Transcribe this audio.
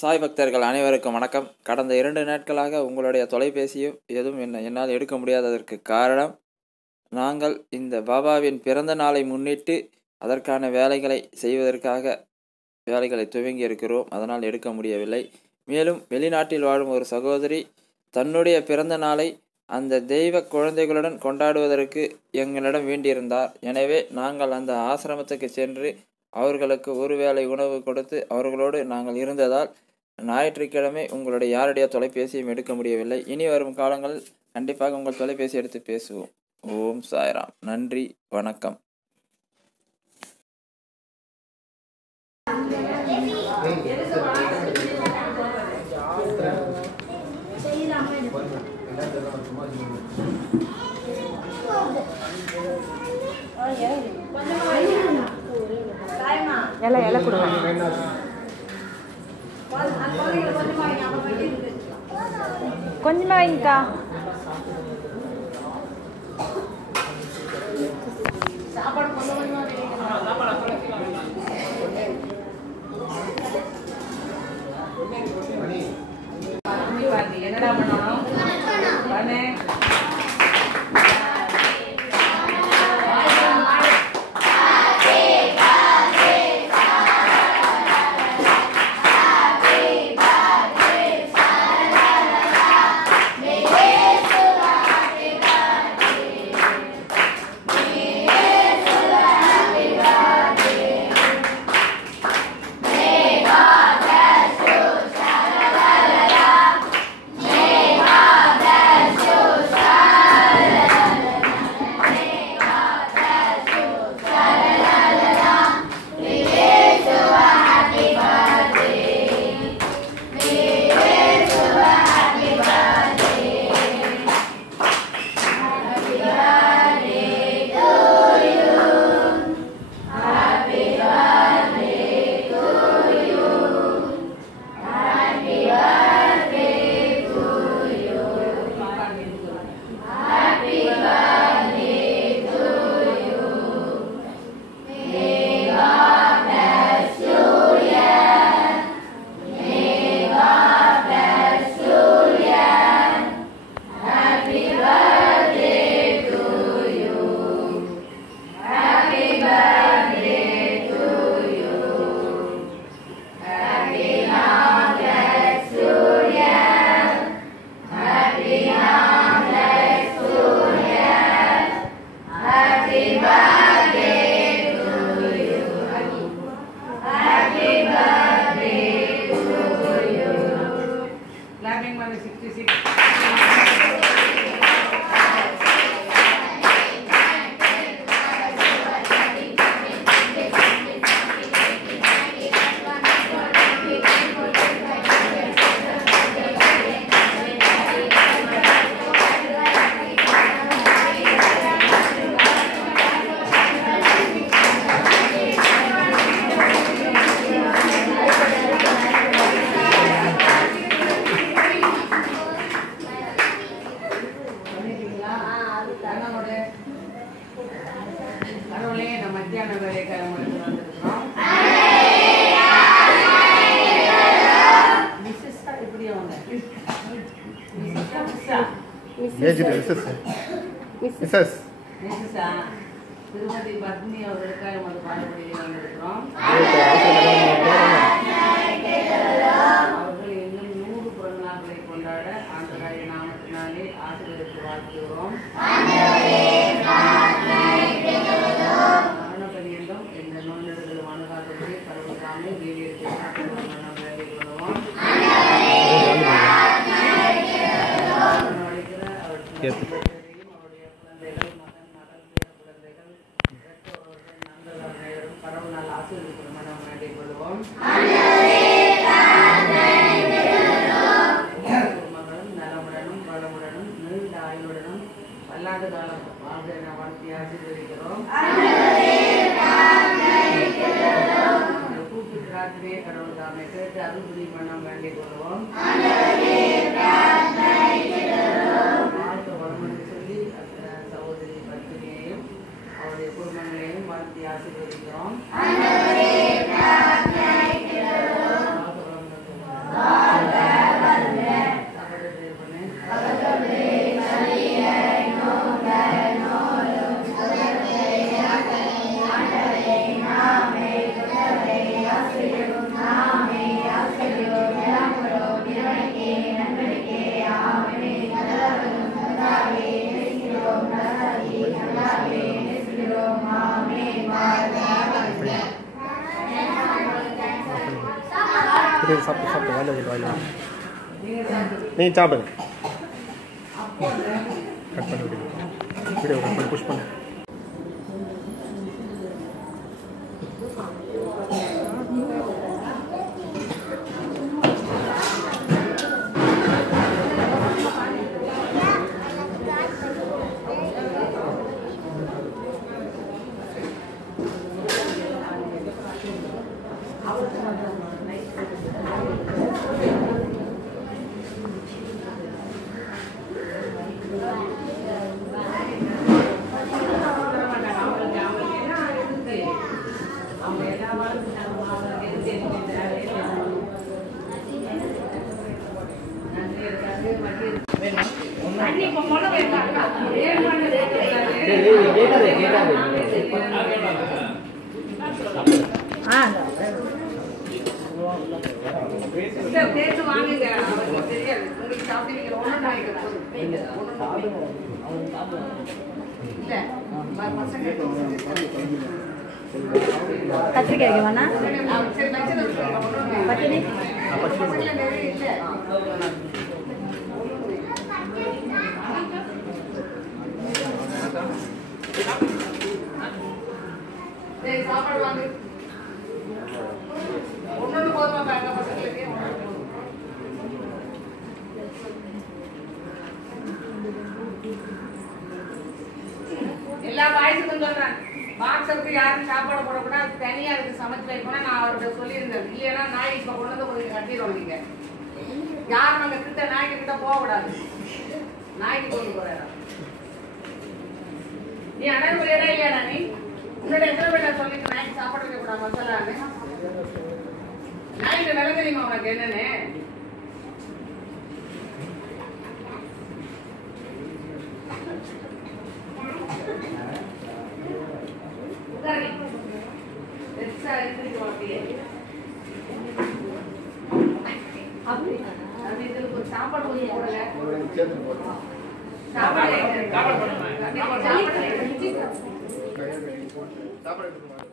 சாய் பக்தர்கள் அனைவருக்கும் வணக்கம். கடந்த 2 நாட்களாக உங்களுடைய தொலைபேசியும் எதுவும் என்னால் எடுக்க முடியாததற்கு காரணம், நாங்கள் இந்த பாபாவின் பிறந்த நாளை முன்னிட்டு அதற்கான வேலைகளை செய்வதற்காக வேலைகளை துவங்கி இருக்கிறோம். அதனால் எடுக்க முடியவில்லை. மேலும் வெளிநாட்டில் வாழும் ஒரு சகோதரி தன்னுடைய பிறந்த நாளை அந்த தெய்வ குழந்தைகளுடன் கொண்டாடுவதற்கு எங்களிடம் வேண்டியிருந்தார். எனவே நாங்கள் அந்த ஆசிரமத்துக்கு சென்று அவர்களுக்கு ஒரு வேளை உணவு கொடுத்து அவர்களோடு நாங்கள் இருந்ததால் ஞாயிற்றுக்கிழமை உங்களுடைய யாருடைய தொலைபேசியும் எடுக்க முடியவில்லை. இனி வரும் காலங்களில் கண்டிப்பாக உங்கள் தொலைபேசி எடுத்து பேசுவோம். ஓம் சாய்ராம். நன்றி, வணக்கம். இலை கொடுங்க. கொஞ்சமா வைங்கக்கா. என்னடா பண்ணணும்? திருமதி பத்னி அவர்களுக்காக நமது பாடப்படியை வந்திருக்கிறோம். அவர்கள் இன்னும் 100 பிறந்தநாட்களை கொண்டாட ஆண்டவருடைய நாமத்தினாலே ஆசிரியருக்கு வாழ்த்துகிறோம். மரணபரியந்தம் இந்த நோய்நொடிகள் மனதாகவே கடவுளுக்காமே வீரியத்தை நாம் வேண்டிக் கொள்வோம். கடவுளால் ஆசீர்வதிக்கும் நாம் வேண்டிக் கொள்வோம். மகளும் நலமுடனும் வளமுடனும் நீண்ட ஆயுளுடனும் பல்லாண்டு காலம் வாழ்த்தி ஆசீர்வதிக்கிறோம். கூட்டு பிரார்த்தனையை கடவுள் தாமே கேட்டு அருள் புரிய பண்ண வேண்டிக் கொள்வோம். வாழ்க்கை வளமுடன் சொல்லி சகோதரி பத்னியையும் அவருடைய குடும்பங்களையும் வாழ்த்தி ஆசீர்வதிக்கிறோம். சாப்பிட்டு சாப்பிட்டு வாயில் வச்சு வாயில் நீ சாப்பிடுங்க கட் பண்ணி விடுங்க வீடியோ கட் பண்ணி புஷ் பண்ணு கத்திரிக்காய் வேணா பச்சடி சாப்பாடு வாங்க ஒன்னொன்னு போதுமா எங்க பசங்களுக்கு எல்லா பாய்ஸுக்கும் சொல்றேன் பாக்ஸருக்கு யாரும் சாப்பாடு போடக்கூடாது தனியா இருக்கு சமைச்சு வைக்கணும் நான் அவர்கிட்ட சொல்லியிருந்தேன் இல்லைன்னா நாய் இப்ப கொண்டு வந்து உங்களுக்கு கட்டிடுவோம் நீங்க யாரும் அங்க கிட்ட நாய்க்கு கிட்ட போக கூடாது நாய்க்கு கொண்டு போற நீ அண்ணன் இல்லையா நீ உன்னோட எத்தனை பேர் சொல்லிட்டு நாய்க்கு சாப்பாடு வைக்க கூடாது மசாலான்னு நாய்க்கு விலை தெரியுமா உனக்கு என்னன்னு சாப்பாடு சாப்பாடு